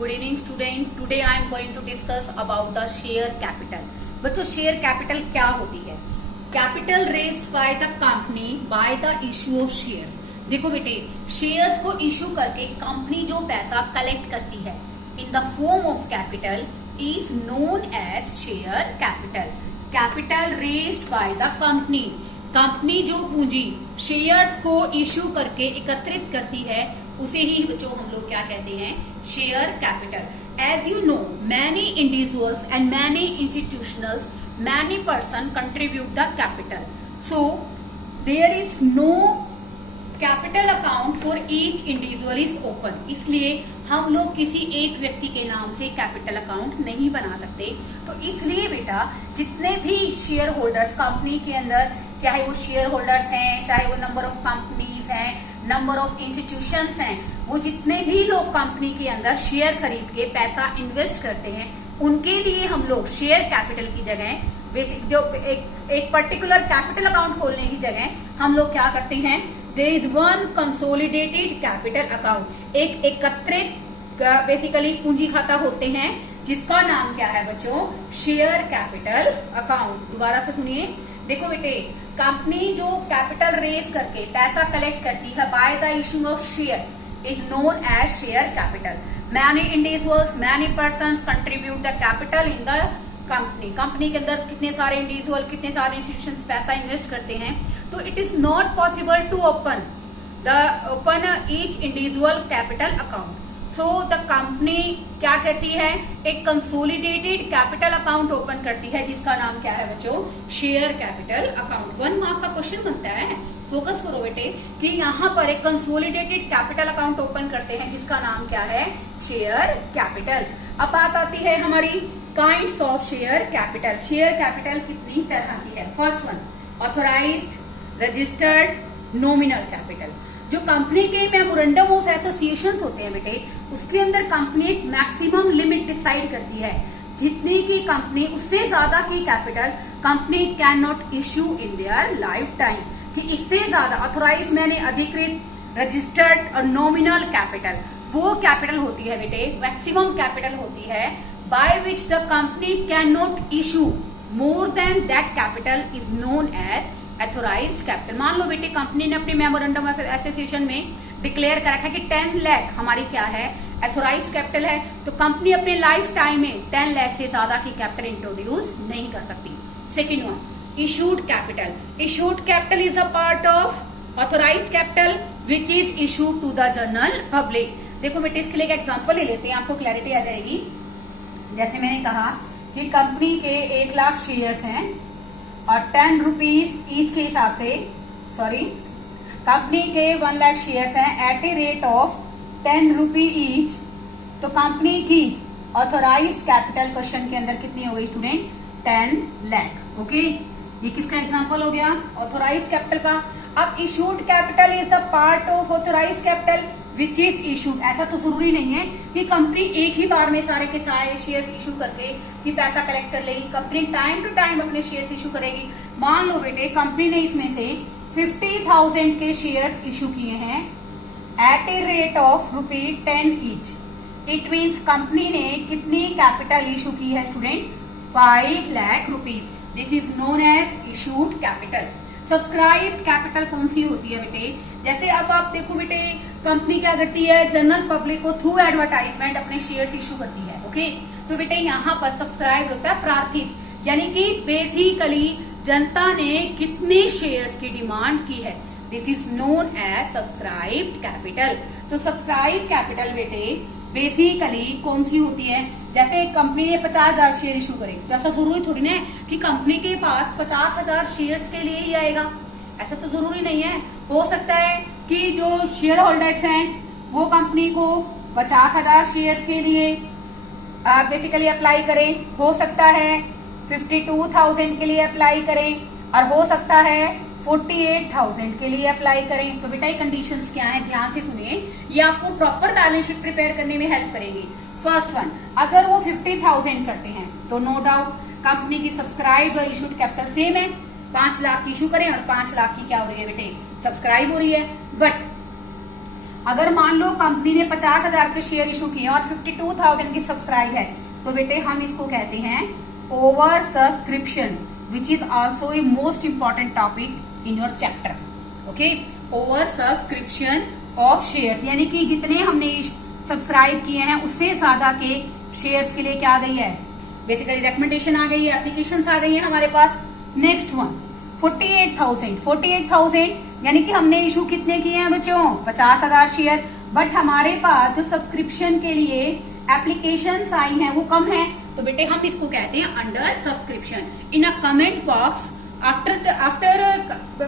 Good evening student. Today I am going to discuss about the share capital. बच्चों share capital क्या होती है? Capital raised by the company by the issue of shares. देखो बेटे, shares को issue करके company जो पैसा कलेक्ट करती है in the form of capital is known as share capital. Capital raised by the company, company जो पूंजी शेयर्स को इश्यू करके एकत्रित करती है उसे ही बच्चों हम लोग क्या कहते हैं? Share capital. As you know, many individuals and many institutionals, many person contribute the capital. So there is no capital account for each individual is open. इसलिए हम लोग किसी एक व्यक्ति के नाम से कैपिटल अकाउंट नहीं बना सकते. तो इसलिए बेटा जितने भी शेयर होल्डर्स कंपनी के अंदर, चाहे वो शेयर होल्डर्स हैं, चाहे वो नंबर ऑफ कंपनीज हैं, नंबर ऑफ इंस्टीट्यूशंस हैं, वो जितने भी लोग कंपनी के अंदर शेयर खरीद के पैसा इन्वेस्ट करते हैं उनके लिए हम लोग शेयर कैपिटल की जगह बेसिक जो एक पर्टिकुलर कैपिटल अकाउंट खोलने की जगह हम लोग क्या करते हैं? There is one consolidated capital account. एक एकत्रित बेसिकली पूंजी खाता होते हैं जिसका नाम क्या है बच्चों? Share capital account. दोबारा से सुनिए. देखो बेटे, कंपनी जो कैपिटल रेज करके पैसा कलेक्ट करती है by the issue of shares is known as share capital. Many individuals, many persons contribute the capital in the company. Company के अंदर कितने सारे इंडिविजुअल, कितने सारे इंस्टीट्यूशंस पैसा इन्वेस्ट करते हैं. तो it is not possible to open each individual capital account. So the company क्या कहती है? एक कंसोलिडेटेड कैपिटल अकाउंट ओपन करती है जिसका नाम क्या है बच्चों? Share capital account. 1 मार्क का क्वेश्चन बनता है, फोकस करो बेटे, कि यहाँ पर एक कंसोलिडेटेड कैपिटल अकाउंट ओपन करते हैं जिसका नाम क्या है? Share capital. अब बात आती है हमारी kinds of share capital. Share capital कितनी तरह की है? First one authorised, registered, nominal capital. जो कंपनी के मेमोरेंडम ऑफ एसोसिएशन होते हैं बेटे, उसके अंदर कंपनी एक मैक्सिमम लिमिट डिसाइड करती है. जितनी की कंपनी, उससे ज्यादा की capital company can not issue in their life time. कि इससे ज्यादा ऑथोराइज मैंने अधिकृत, रजिस्टर्ड और नॉमिनल कैपिटल वो कैपिटल होती है बेटे, मैक्सिमम कैपिटल होती है by which the company can not issue more than that capital is known as authorised capital. मान लो बेटे कंपनी ने अपने मेमोरेंडम ऑफ एसोसिएशन में डिक्लेयर कर रखा है कि 10 लाख हमारी क्या है? ऑथोराइज्ड कैपिटल है. तो कंपनी अपने लाइफ टाइम में 10 लाख से ज्यादा की कैपिटल इंट्रोड्यूस नहीं कर सकती. Second one issued capital. Issued capital is a part of authorised capital which is issued to the general public. देखो बेटे, इसके लिए एक एग्जांपल ले लेते हैं, आपको क्लैरिटी आ जाएगी. जैसे मैंने कहा कि कंपनी के 1 लाख शेयर्स हैं और 10 रुपीज ईच के हिसाब से, सॉरी, कंपनी के 1 लाख शेयर्स हैं at a rate of 10 rupee each. तो कंपनी की ऑथोराइज्ड कैपिटल क्वेश्चन के अंदर कितनी हो गई स्टूडेंट? 10 लाख. ओके, ये किसका एग्जांपल हो गया? ऑथोराइज्ड कैपिटल का. अब issued capital is a part of authorised capital which is issued. ऐसा तो जरूरी नहीं है कि कंपनी एक ही बार में सारे के सारे शेयर्स इशू करके कि पैसा कलेक्ट कर लेगी. कंपनी टाइम टू टाइम अपने शेयर्स इशू करेगी. मान लो बेटे कंपनी ने इसमें से 50,000 के शेयर्स इशू किए हैं at a rate of ₹10 each. It means company ने कितनी कैपिटल इशू की है student? 5 lakh rupees. This is known as issued capital. Subscribe capital कौन सी होती है बेटे? जैसे अब आप देखो बेटे, कंपनी क्या करती है? जनरल पब्लिक को थ्रू एडवर्टाइजमेंट अपने शेयर्स इशू करती है. ओके, तो बेटे यहाँ पर सब्सक्राइब होता है प्रार्थित, यानी कि बेसिकली जनता ने कितने शेयर्स की डिमांड की है. This is known as subscribed capital. तो सब्सक्राइब कैपिटल बेटे बेसिकली कौन सी होती है? जैसे कंपनी ने 50,000 शेयर इशू करे, तो ऐसा जरूरी थोड़ी ना है कि कंपनी के पास 50,000 शेयर्स के लिए ही आएगा. ऐसा तो जरूरी नहीं है. हो सकता है कि जो शेयर होल्डर्स हैं वो कंपनी को 50,000 शेयर्स के लिए बेसिकली अप्लाई करें. हो सकता है 52,000 के लिए अप्लाई करें और हो सकता है 48,000 के लिए अप्लाई करें. तो बेटा ये कंडीशंस क्या हैं? ध्यान से सुनिए, ये आपको प्रॉपर बैलेंस शीट प्रिपेयर करने में हेल्प करेगी. फर्स्ट वन, अगर वो 50,000 करते हैं तो नो डाउट कंपनी की सब्सक्राइब और इशूड कैपिटल सेम है. 5 लाख की इशू करें और 5 लाख की क्या हो रही है बेटे? सब्सक्राइब हो रही है. बट अगर मान लो कंपनी ने 50,000 के शेयर इशू किए और 52,000 की सब्सक्राइब है, तो बेटे हम इसको कहते हैं over subscription, which is also a most important topic in your chapter. Okay, over subscription of shares, यानी कि जितने हमने सब्सक्राइब किए हैं उससे ज्यादा के शेयर्स के लिए क्या आ गई है, बेसिकली रिकमेंडेशन आ गई है, एप्लीकेशंस आ गई है हमारे पास। नेक्स्ट वन 48,000 यानी कि हमने इशू कितने किए हैं बच्चों, 50,000 शेयर, बट हमारे पास जो सब्सक्रिप्शन के लिए एप्लीकेशंस आई हैं वो कम है, तो बेटे हम इसको कहते हैं under subscription. In a comment box after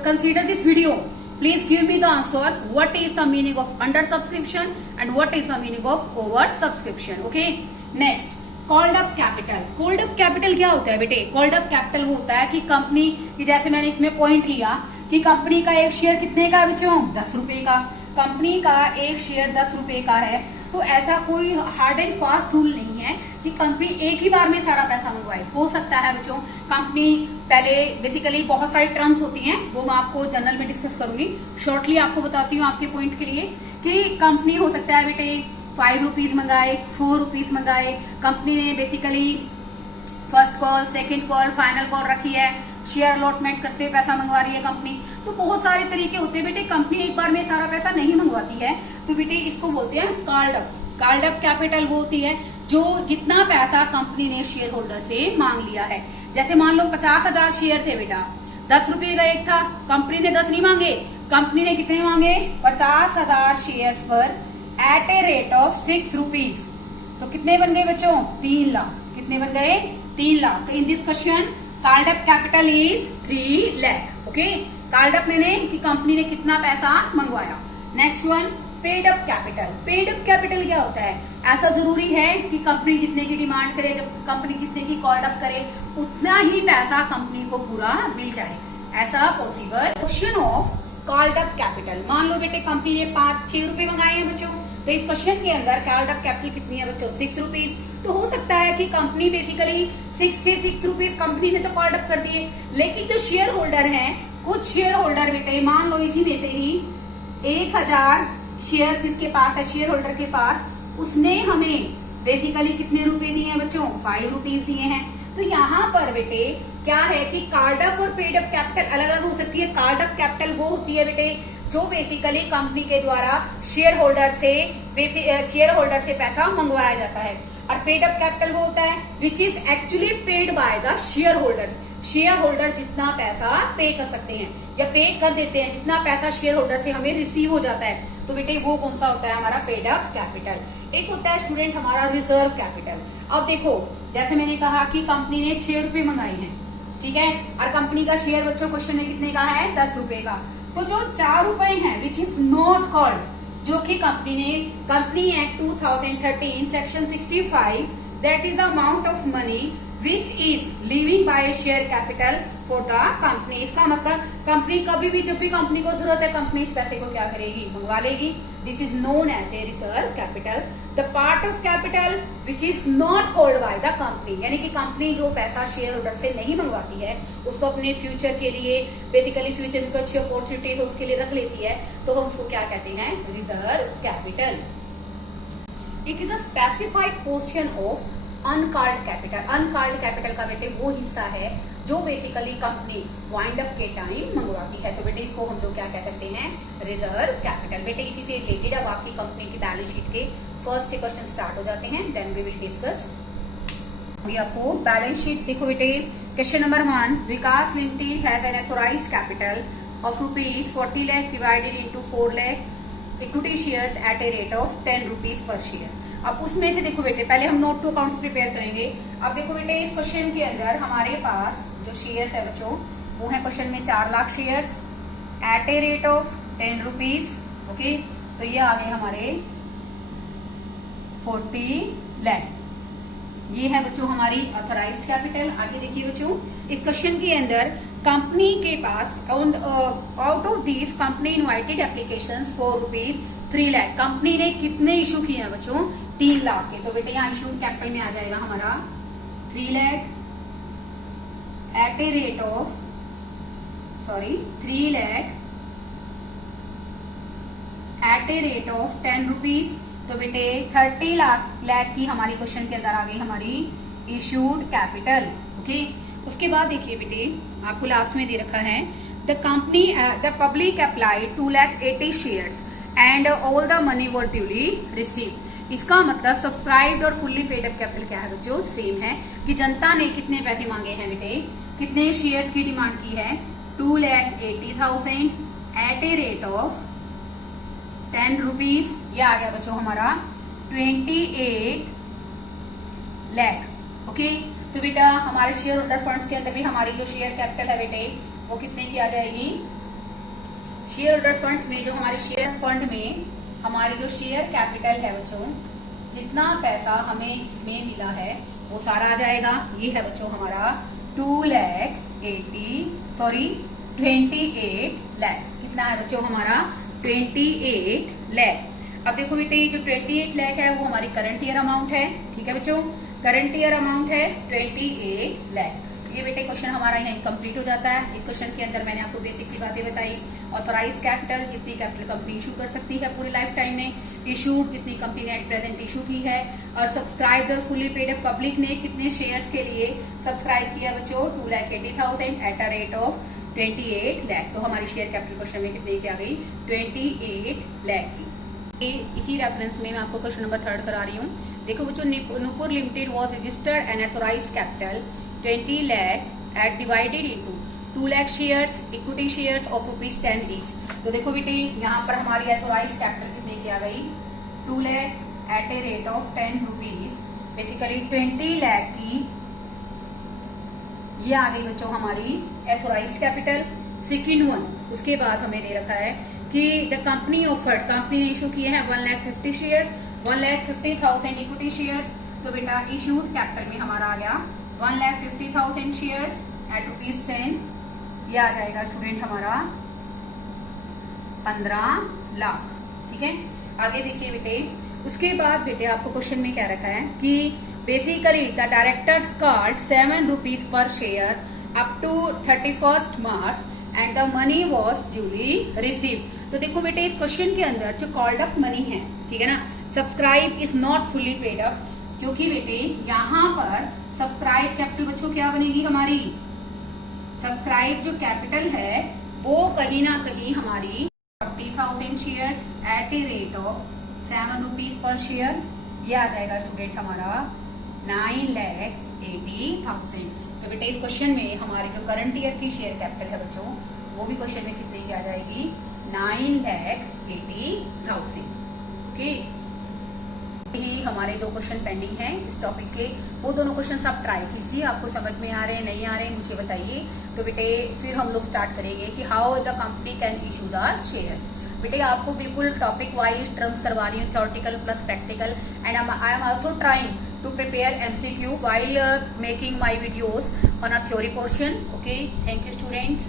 consider this video, please give me the answer what is the meaning of under subscription and what is the meaning of over subscription। okay, next called up capital. Called up capital क्या होता है बेटे, called up capital वो होता है कि company की, जैसे मैंने इसमें पॉइंट लिया कि कंपनी का एक शेयर कितने का है बच्चों, 10 रुपए का, कंपनी का एक शेयर 10 रुपए का है, तो ऐसा कोई हार्ड एंड फास्ट रूल नहीं है कि कंपनी एक ही बार में सारा पैसा मंगवाए। हो सकता है बच्चों कंपनी पहले, बेसिकली बहुत सारी टर्म्स होती हैं, वो मैं आपको जनरल में डिस्कस करूंगी, शॉर्टली आपको बताती हूँ आपके पॉइंट के लिए, कि कंपनी हो सकता है बेटे 5 रुपीज मंगाए, 4 रुपीज मंगाए, कंपनी ने basically first call, second call, final call रखी है, शेयर अलॉटमेंट करते हुए पैसा मंगवा रही है कंपनी, तो बहुत सारे तरीके होते हैं बेटे, कंपनी एक बार में सारा पैसा नहीं मंगवाती है, तो बेटे इसको बोलते हैं called up. Called up capital वो होती है जो जितना पैसा कंपनी ने शेयर होल्डर से मांग लिया है। जैसे मान लो 50,000 शेयर थे बेटा, 10 रुपए का एक था, कंपनी ने 10 नहीं मांगे, कंपनी ने कितने मांगे, 50,000 शेयर पर at a rate of 6 rupees, तो कितने बन गए बच्चों, 3 लाख। कितने बन गए, 3 लाख। तो in this question called up capital is 3 lakh. Okay, called up मैंने कि कंपनी ने कितना पैसा मंगवाया। Next one paid up capital. Paid up capital क्या होता है, ऐसा जरूरी है कि कंपनी जितने की डिमांड करे, जब कंपनी जितने की कॉल्ड अप करे उतना ही पैसा कंपनी को पूरा मिल जाए, ऐसा possible. Question of called up capital, मान लो बेटे कंपनी ने 5-6 रुपए मंगाए हैं बच्चों, तो इस क्वेश्चन के अंदर कॉल्ड अप कैपिटल कितनी है बच्चों, 6 रुपीज। तो हो सकता है कि कंपनी बेसिकली 6 रुपीज कंपनी ने तो कॉल्ड अप कर दिए, लेकिन जो शेयर होल्डर है, कुछ शेयर होल्डर बेटे मान लो इसी में से ही 1000 शेयर जिसके पास है, शेयर होल्डर के पास, उसने हमें बेसिकली कितने रुपए दिए हैं बच्चों, 5 रुपीज दिए हैं। तो यहाँ पर बेटे क्या है कि कॉल्ड अप और पेड अप कैपिटल अलग अलग हो सकती है। कॉल्ड अप कैपिटल वो होती है बेटे जो बेसिकली कंपनी के द्वारा शेयर होल्डर से पैसा मंगवाया जाता है, और पेड अप कैपिटल वो होता है which is actually paid by the share holders. Share holder जितना पैसा पे कर सकते हैं या पे कर देते हैं, जितना पैसा शेयर होल्डर से हमें रिसीव हो जाता है, तो बेटे वो कौन सा होता है हमारा पेड अप कैपिटल। एक होता है स्टूडेंट हमारा रिजर्व कैपिटल। अब देखो जैसे मैंने कहा कि कंपनी ने 6 रुपए मंगाए हैं, ठीक है, और कंपनी का शेयर बच्चों क्वेश्चन में कितने का है, 10 रुपए का, तो जो 4 रुपए हैं विच इज नॉट कॉल्ड, जो कि company act 2013 section 65 that is the amount of money which is living by share capital for the company. इसका मतलब कंपनी कभी भी, जब भी कंपनी को जरूरत है, कंपनी इस पैसे को क्या करेगी, मंगवा लेगी। This is known as a reserve capital. The part of capital which is not called by the company, यानी कि कंपनी जो पैसा शेयर होल्डर से नहीं मंगवाती है, उसको अपने फ्यूचर के लिए, बेसिकली फ्यूचर में कोई अच्छी अपॉर्चुनिटीज उसके लिए रख लेती है, तो हम उसको क्या कहते हैं, reserve capital. It is a specified portion of uncalled capital. Uncalled capital का बेटे वो हिस्सा है जो बेसिकली कंपनी वाइंड अप के टाइम मंगवाती है, तो बेटे इसको हम लोग क्या कह सकते हैं, रिजर्व कैपिटल। बेटे इसी से रिलेटेड अब आपकी कंपनी की बैलेंस शीट के फर्स्ट क्वेश्चन स्टार्ट हो जाते हैं, देन वी विल डिस्कस। अभी आपको बैलेंस शीट देखो बेटे, question number 1, Vikas limited has an authorised capital of ₹40 lakh divided into 4 lakh equity shares at a rate of 10 rupees पर शेयर। अब उसमें से देखो बेटे पहले हम नोट टू अकाउंट्स प्रिपेयर करेंगे। अब देखो बेटे इस क्वेश्चन के अंदर हमारे पास जो शेयर्स है बच्चों वो है क्वेश्चन में 4 lakh shares at a rate of 10 rupees. Okay, तो ये आ गए हमारे 40 लाख। ये है बच्चों हमारी ऑथराइज्ड कैपिटल। आगे देखिए बच्चों इस क्वेश्चन के अंदर कंपनी के pass out of this company invited applications for ₹3 lakh. Company ने कितने इशू किए हैं बच्चों, 3 लाख के। तो बेटे यहाँ इशू कैपिटल में आ जाएगा हमारा 3 lakh at a rate of 3 lakh at a rate of 10 rupees. तो बेटे 30 लाख की हमारी क्वेश्चन के अंदर आ गई हमारी इशूड कैपिटल। ओके, उसके बाद देखिए बेटे आपको लास्ट में दे रखा है the public applied 280 shares and all the money were duly receive. इसका मतलब सब्सक्राइब्ड और फुल्ली पेड अप कैपिटल क्या है बच्चों, सेम है कि जनता ने कितने पैसे मांगे हैं बेटे, कितने शेयर्स की डिमांड की है, 2,80,000 at a rate of 10 rupees. ये आ गया बच्चों हमारा 28 लाख। ओके, तो बेटा हमारे शेयर होल्डर फंड्स के अंदर भी हमारी जो शेयर कैपिटल है बेटे वो कितने की आ जाएगी, शेयर होल्डर फंड्स में जो हमारे शेयर फंड में हमारी जो शेयर कैपिटल है बच्चों, जितना पैसा हमें इसमें मिला है वो सारा आ जाएगा। ये है बच्चों हमारा 28 लाख। कितना है बच्चों हमारा 28 लाख। अब देखो बेटे जो 28 लाख है वो हमारी करंट ईयर अमाउंट है। ठीक है बच्चों, करंट ईयर अमाउंट है 28 लाख। ये बेटे क्वेश्चन हमारा यहाँ कंप्लीट हो जाता है। इस क्वेश्चन के अंदर मैंने आपको बेसिक सी बातें बताई। ऑथोराइज्ड कैपिटल जितनी कैपिटल कंपनी इशू कर सकती है पूरे लाइफ टाइम में, इशूड जितनी कंपनी ने एट प्रेजेंट इशू की है, और सब्सक्राइब्ड और फुली पेड अप पब्लिक ने कितने शेयर्स के लिए सब्सक्राइब किया बच्चों, 2,80,000 at a rate of 28 lakh. तो हमारी शेयर कैपिटल क्वेश्चन में कितने की आ गई, 28 लाख की। इसी रेफरेंस में मैं आपको क्वेश्चन नंबर 3 करा रही हूँ। देखो बच्चों, Nupur limited was registered and authorised capital 20 lakh at divided into 2 lakh shares, equity shares of ₹10 each। तो देखो बेटे यहाँ पर हमारी ऑथोराइज्ड कैपिटल कितने की आ गई, 2 lakh at a rate of 10 rupees, basically 20 lakh की ये आ गई बच्चों हमारी ऑथोराइज्ड कैपिटल। सेकेंड वन, उसके बाद हमें दे रखा है कि द कंपनी ऑफर्ड, कंपनी ने इशू किए हैं 1,50,000 शेयर, 1,50,000 इक्विटी शेयर्स। तो बेटा इशूड कैपिटल में हमारा आ गया 1,50,000 शेयर्स एट ₹10। ये आ जाएगा स्टूडेंट हमारा 15 लाख। ठीक है, आगे देखिए बेटे, उसके बाद बेटे आपको क्वेश्चन में क्या रखा है कि basically the directors called 7 rupees पर share up to 31 March and the money was duly receive. तो देखो बेटे इस क्वेश्चन के अंदर जो कॉल्ड अप मनी है, ठीक है ना, subscribe is not fully paid up, क्योंकि बेटे यहाँ पर सब्सक्राइब कैपिटल बच्चों क्या बनेगी हमारी, सब्सक्राइब जो कैपिटल है वो कहीं ना कहीं हमारी 40,000 shares at a rate of 7 rupees पर शेयर। ये आ जाएगा स्टूडेंट हमारा 9,80,000। तो बेटे इस क्वेश्चन में हमारी जो करंट ईयर की शेयर कैपिटल है बच्चों वो भी क्वेश्चन में कितने की आ जाएगी, 9,80,000। ओके, ही हमारे 2 क्वेश्चन पेंडिंग हैं इस टॉपिक के। वो दोनों क्वेश्चन आप ट्राई कीजिए, आपको समझ में आ रहे हैं नहीं आ रहे हैं मुझे बताइए। तो बेटे फिर हम लोग स्टार्ट करेंगे कि how the company can issue the shares. बेटे आपको बिल्कुल टॉपिक वाइज टर्म्स करवा रही हूँ, theoretical plus practical, and I am also trying to prepare MCQ while making my videos on a theory portion. Okay, thank you students.